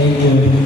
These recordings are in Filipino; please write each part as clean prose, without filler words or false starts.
Thank you.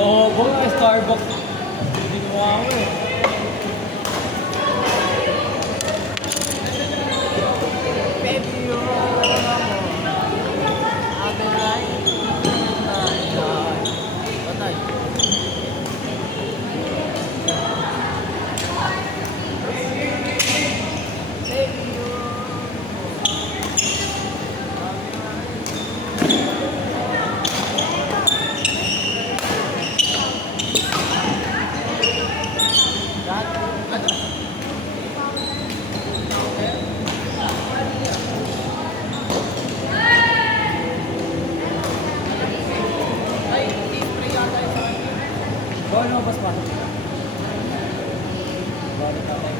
Oo, baka Starbucks. Hindi ko ako eh. Baby, you're all I'm on. I've been lying tonight. Patay. Baby, you're Bawa na pas pasok. Bawa na parang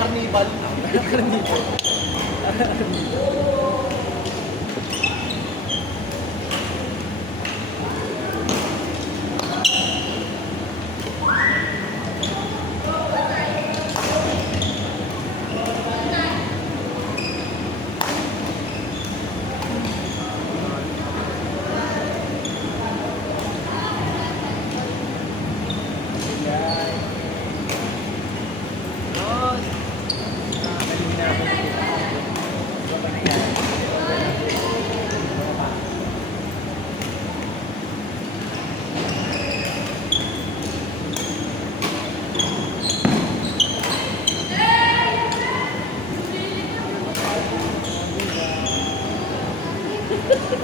carnival. Carnival.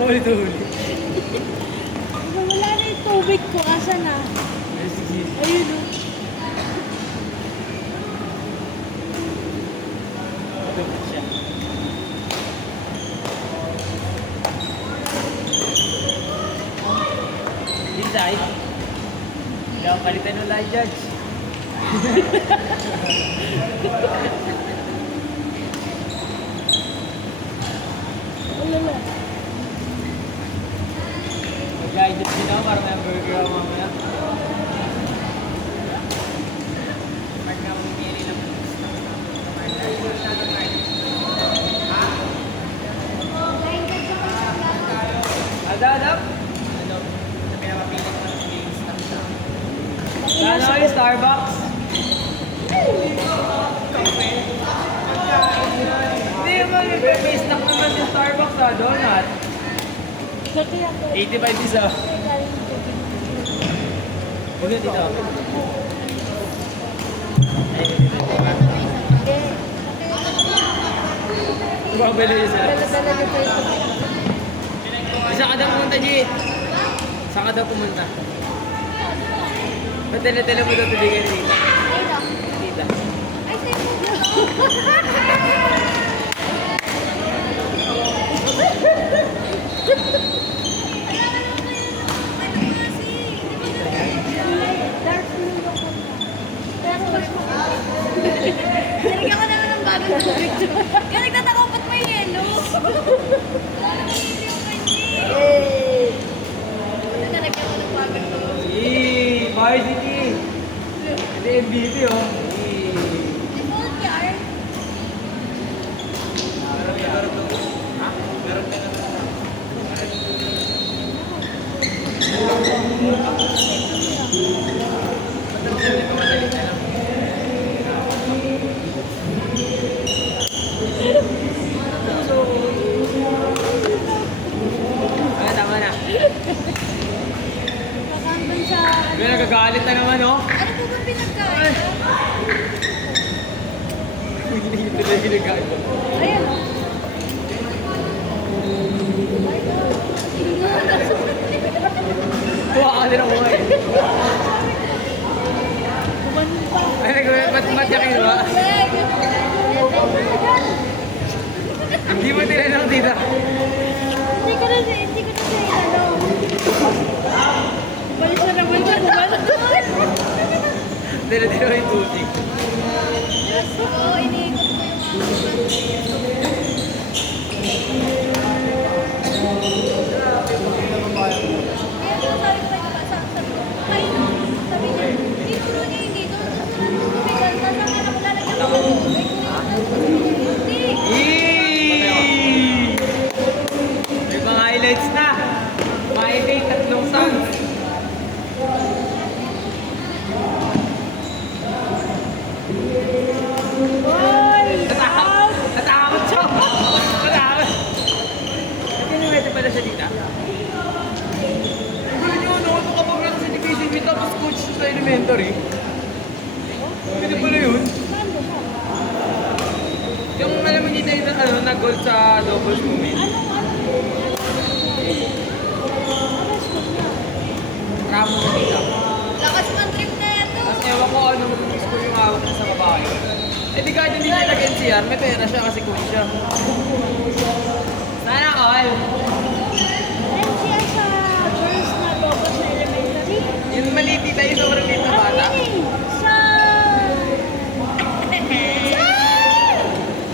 Ulit-ulit. Wala na yung tubig ko. Asa na? Ayun o. Tubig siya. Inside. Hindi ako palitan ng light judge. Wala na. Mag-guided din ako para may burger ako mamaya. Mark na pumili ng Kamusta? Donut? Dati ako. 85 isa. Galing dito. Huwag yun dito. Hindi. Babalo yun sila. Dala-dala nito ito. Isa ka daw pumunta, G. Saan ka daw pumunta? Ba't tala-tala mo daw tuloy kayo dito? Dito. Ay, sa'yo mo. Dark blue yung punta. Pero mas Nalagyan ko naman ng bagong tubig doon. Kaya nagtatakot ba't may yelo? Eh. Kasi nalagyan ko ng bagong tubig. Yee! Varsity! Ito yung MVP, oh. Yee! Default yard. Ha? Meron ka na. Madali na lang. Ah, tama na. Nakandun sa... May nagagalit na naman, oh. Ano po ba pinagkain? Hindi tuloy ginagalit. Ayan. Tuwa ka din ako, eh. Kumanin pa. Ay, matyakin ba? Hindi mo tinanong dito. Hindi ko na siya ano. Balik na naman siya. Tinatino yung tutik. Diyos ko, iniikot ko yung Kaya po sabi ko pa diba, sabi niya, tinuro niya yung dito, tumigal, tapos ang anak ko lalagyan ko ng tubig. Hindi. Yee! May mga highlights na. Maibig, 3 songs. Hoy! Natakot siya. Natakot. Nagkiniwete pala siya dito. Gulo niyo, ano ka pag nasa sa division B tapos coach sa elementary. Pwede pala yun. Saan ba siya? Yung alam mo dito yung ano, nag-goal sa doubles moment. Ramo na dito. Lakas man trip na yan to. Tapos ewan ko ano school yung hawak niya sa babae. Eh di kahit hindi niya nag-NCR, may pera siya kasi coach siya. Sana all. NCR sa girls na double sa elementary. Yung maliit dito yung sobrang liit na bata. Ano yun eh?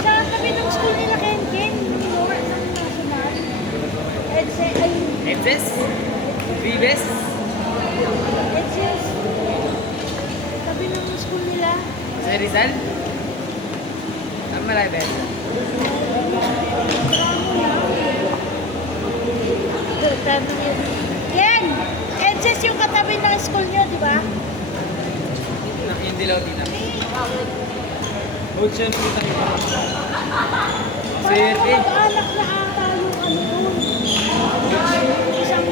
Sa tabi ng school nila Ken, yung lower ng national. Exes? Vives? NCS. Tabi ng school nila. Sa Rizal? Ang malay ba? Tabi niya. Yan! NCS yung katabi ng school niyo, di ba? Yung dilaw dito. Coach yun dito yung Parang Swerte. mag-anak na ata yung ano doon. Isang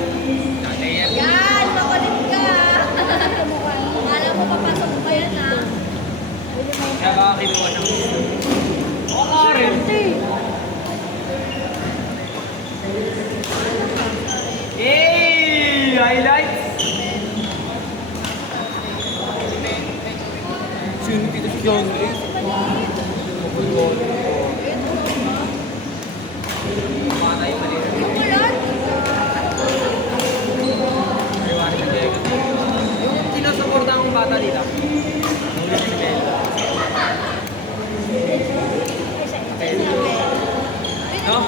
Tatay yan. Yan, makulit ka. kamukha niya. Akala mo papasok mo pa yan ha. Kaya baka kinuha ng Oo rin. Yay! Highlights! Sino dito si John Lee? Patay pa rin. Makulat. Aywan siya dito. Yung sinusuporta akong bata dito. Huli si Bella. No?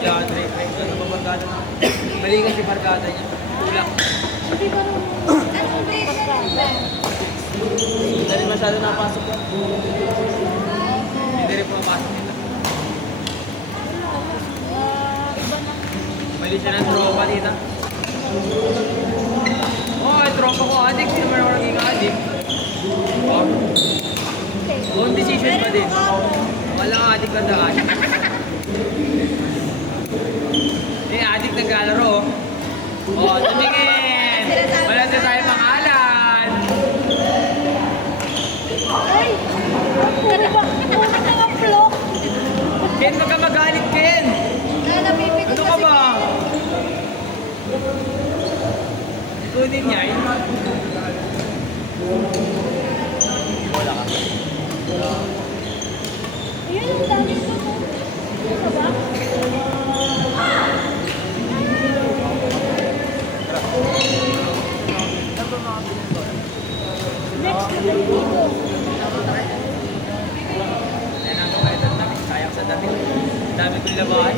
Yan, ano ba barkada? Mali kasi barkada niya. Kulang. Hindi ba rin Anong grade na rin ba? Hindi rin masyado napasok ko. Hindi rin pumapasok nila. iba ng Mali siya ng tropa dito. Oh, yung tropa ko addict. Hindi naman ako naging addict. Oh, own decision ba din. Wala kang adik na daan. Eh, adik naglalaro. Oh, tumingin! Wala na tayo pangalan! Ay! Ano ba? Unang mga vlog. Ken, wag ka magalit, Ken! Napipindot Ano ka ba? Kunin niya, yun. Wala ka. Ayun, ang dami ko. Ano ba? Next na tayo dito. Ayan ang mga edad namin. Sayang sa dami. Dami ko labahan.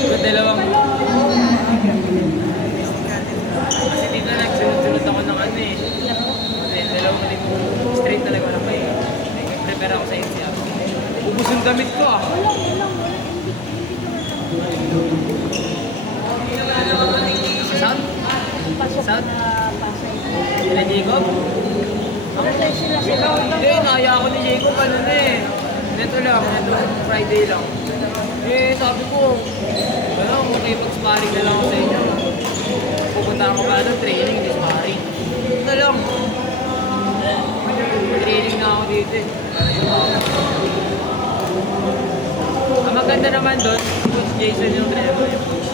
Yung dalawang... Kasi dito nagsunod-sunod ako ng ano eh. Kasi dalawang ulit straight talaga wala pa eh. Prepare ako sa NCR. Ubus yung damit ko ah. Walang. Sound? Pasok Sound? na Pasay. Sila Jacob? Pasay sila sa Ikaw, hindi. Naya ako ni Jacob. Ano na eh. Neto lang. Neto. Friday lang. Eh, sabi ko, ano, okay, pag-sparring na lang ako sa inyo. Pupunta ako ba doon, training, hindi sparring. Ito lang. Training na ako dito eh. Ang maganda naman doon, Coach Jason yung trainer yung coach.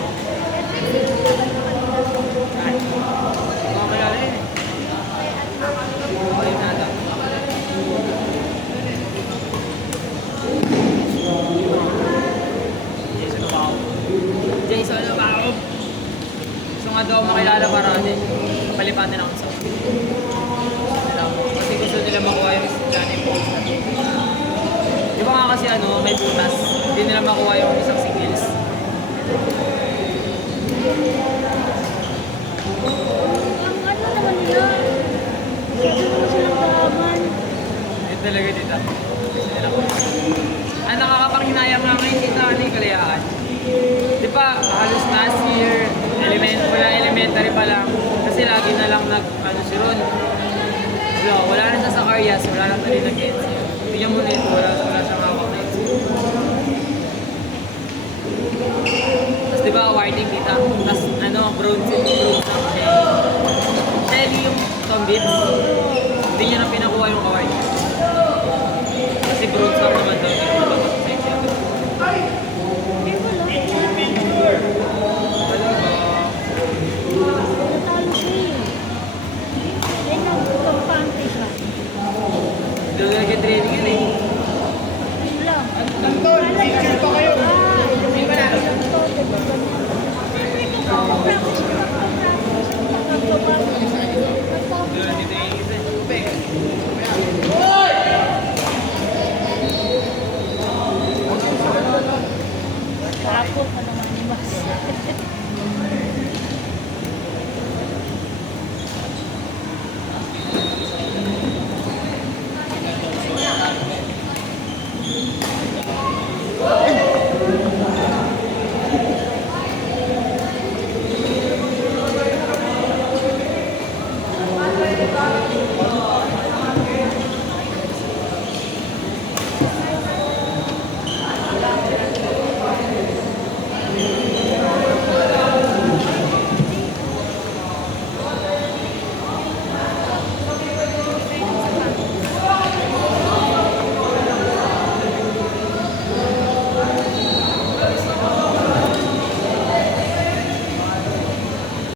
Ay, mga kalala yun eh. Okay na lang. Jason Navarro. Gusto nga daw makilala para din. Palipatin ako sa kasi gusto nila makuha yung Johnny Post. Di ba nga kasi ano, may butas. Hindi nila makuha yung isang singles. Ang ano naman yan? Dito naman silang daman. Yun talaga dito. Gusto nila ko. Ang nakakapanghinayang nga ngayon dito, ano yung kalayaan. Di ba, halos last year, elementary pa lang. Kasi lagi na lang ano si Ron. Wala na siya sa Arias, wala na rin nag-NCO. Bigyan mo na ito, wala siyang hawak na NCO. Tapos di ba, awarding kita. Tapos ano, bronze ako siya. Shelly yung Tom Bibbs.